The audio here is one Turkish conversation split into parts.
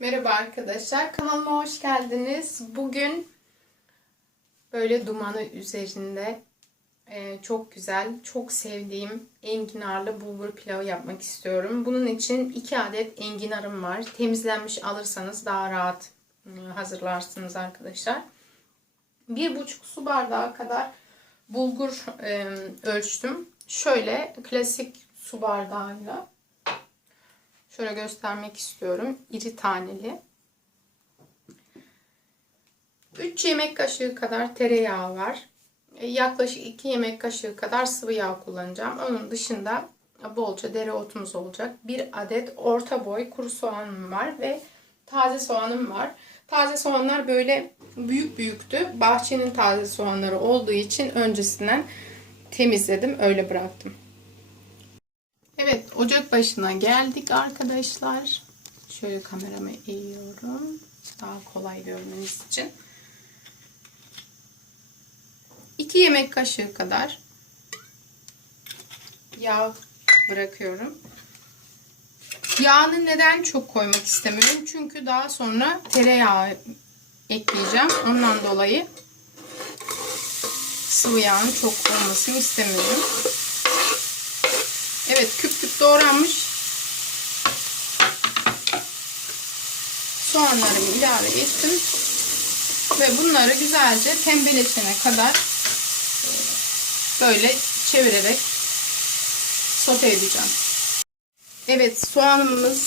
Merhaba arkadaşlar, kanalıma hoş geldiniz. Bugün böyle dumanı üzerinde e, çok güzel, çok sevdiğim enginarlı bulgur pilavı yapmak istiyorum. Bunun için 2 adet enginarım var. Temizlenmiş alırsanız daha rahat e, hazırlarsınız arkadaşlar. 1,5 su bardağı kadar bulgur e, ölçtüm. Şöyle klasik su bardağıyla Şöyle göstermek istiyorum. İri taneli. 3 yemek kaşığı kadar tereyağı var. E, yaklaşık 2 yemek kaşığı kadar sıvı yağ kullanacağım. Onun dışında bolca dereotumuz olacak. Bir adet orta boy kuru soğanım var ve taze soğanım var. Taze soğanlar böyle büyük büyüktü. Bahçenin taze soğanları olduğu için öncesinden temizledim. Öyle bıraktım. Evet ocak başına geldik arkadaşlar. Şöyle kameramı eğiyorum. Daha kolay görmeniz için. 2 yemek kaşığı kadar yağ bırakıyorum. Yağını neden çok koymak istemiyorum? Çünkü daha sonra tereyağı ekleyeceğim. Ondan dolayı sıvı yağın çok olmasını istemiyorum. Evet küp küp doğranmış soğanlarımı ilave ettim. Ve bunları güzelce pembeleşene kadar böyle çevirerek sote edeceğim. Evet soğanımız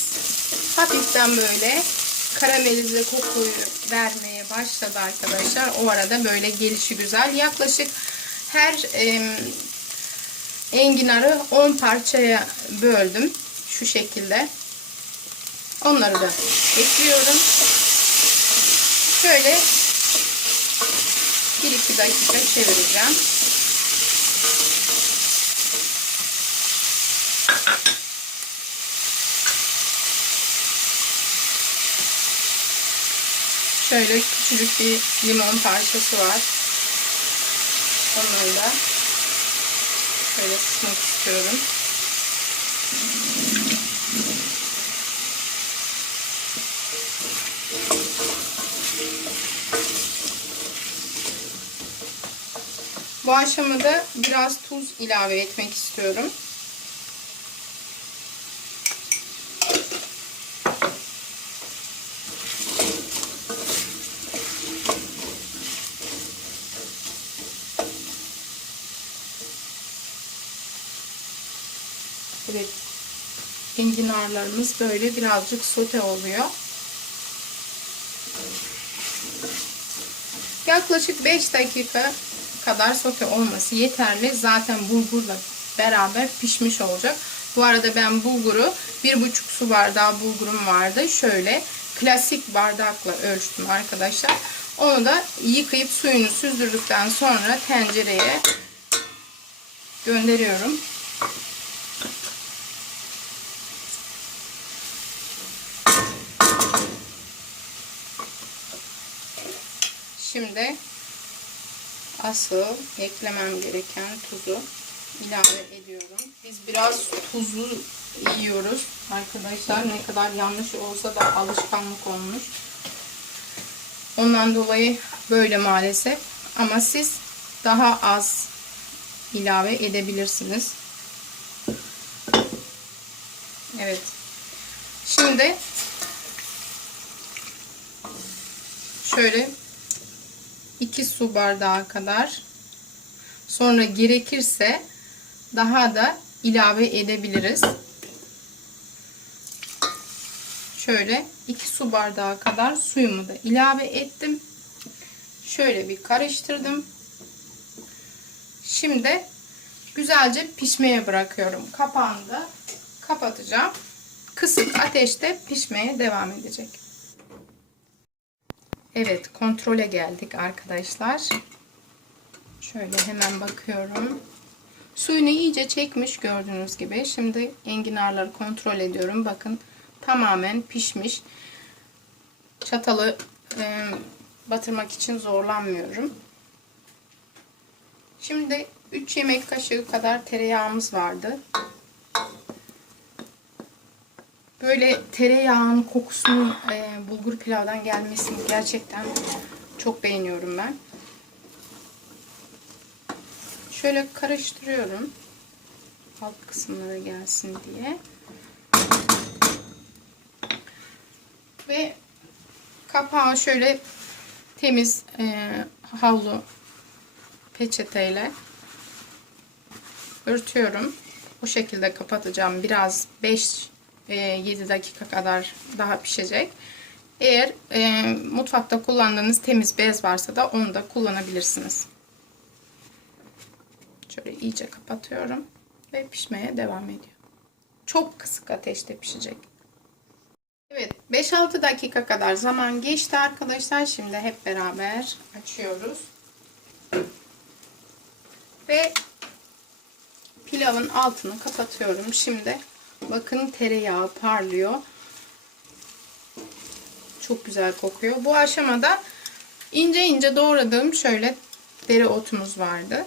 hafiften böyle karamelize kokuyu vermeye başladı arkadaşlar. O arada böyle gelişi güzel. Yaklaşık her e, enginarı 10 parçaya böldüm. Şu şekilde. Onları da ekliyorum. Şöyle 1-2 dakika çevireceğim. Şöyle küçücük bir limon parçası var. Onları da Şöyle sıkmak istiyorum. Bu aşamada biraz tuz ilave etmek istiyorum. Evet. Enginarlarımız böyle birazcık sote oluyor. Yaklaşık 5 dakika kadar sote olması yeterli. Zaten bulgurla beraber pişmiş olacak. Bu arada ben bulguru 1,5 su bardağı bulgurum vardı. Şöyle klasik bardakla ölçtüm arkadaşlar. Onu da yıkayıp suyunu süzdürdükten sonra tencereye gönderiyorum. Şimdi asıl eklemem gereken tuzu ilave ediyorum. Biz biraz tuzlu yiyoruz arkadaşlar. Ne kadar yanlış olsa da alışkanlık olmuş. Ondan dolayı böyle maalesef. Ama siz daha az ilave edebilirsiniz. Evet. Şimdi şöyle 2 su bardağı kadar sonra gerekirse daha da ilave edebiliriz. Şöyle 2 su bardağı kadar suyumu da ilave ettim. Şöyle bir karıştırdım. Şimdi güzelce pişmeye bırakıyorum. Kapağını da kapatacağım. Kısık ateşte pişmeye devam edecek. Evet kontrole geldik arkadaşlar. Şöyle hemen bakıyorum. Suyunu iyice çekmiş gördüğünüz gibi. Şimdi enginarları kontrol ediyorum. Bakın tamamen pişmiş. Çatalı e, batırmak için zorlanmıyorum. Şimdi 3 yemek kaşığı kadar tereyağımız vardı. Böyle tereyağın kokusunun e, bulgur pilavdan gelmesini gerçekten çok beğeniyorum ben. Şöyle karıştırıyorum. Alt kısımlara gelsin diye. Ve kapağı şöyle temiz e, havlu peçeteyle örtüyorum. Bu şekilde kapatacağım. Biraz 5 7 dakika kadar daha pişecek. Eğer e, mutfakta kullandığınız temiz bez varsa da onu da kullanabilirsiniz. Şöyle iyice kapatıyorum ve pişmeye devam ediyor. Çok kısık ateşte pişecek. Evet 5-6 dakika kadar zaman geçti arkadaşlar. Şimdi hep beraber açıyoruz. Ve pilavın altını kapatıyorum. Şimdi bakın tereyağı parlıyor. Çok güzel kokuyor. Bu aşamada ince ince doğradığım şöyle dereotumuz vardı.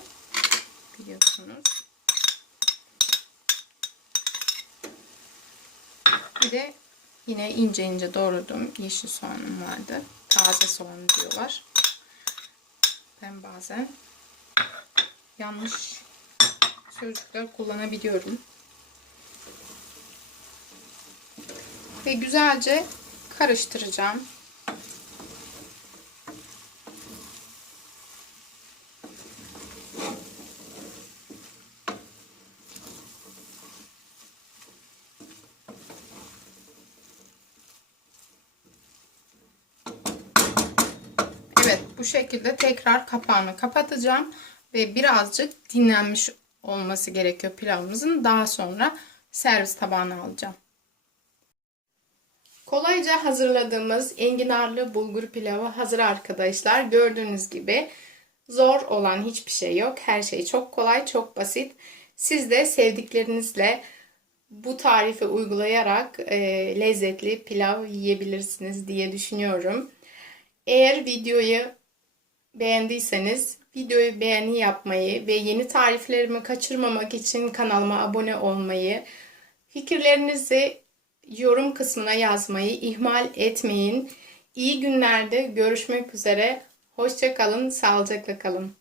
Biliyorsunuz. Bir de yine ince ince doğradığım yeşil soğanım vardı. Taze soğan diyorlar. Ben bazen yanlış sözcükler kullanabiliyorum. Ve güzelce karıştıracağım. Evet bu şekilde tekrar kapağını kapatacağım ve birazcık dinlenmiş olması gerekiyor pilavımızın. Daha sonra servis tabağına alacağım. Kolayca hazırladığımız enginarlı bulgur pilavı hazır arkadaşlar. Gördüğünüz gibi zor olan hiçbir şey yok. Her şey çok kolay, çok basit. Siz de sevdiklerinizle bu tarifi uygulayarak e, lezzetli pilav yiyebilirsiniz diye düşünüyorum. Eğer videoyu beğendiyseniz videoyu beğeni yapmayı ve yeni tariflerimi kaçırmamak için kanalıma abone olmayı, fikirlerinizi yorum kısmına yazmayı ihmal etmeyin. İyi günlerde görüşmek üzere. Hoşçakalın, sağlıcakla kalın.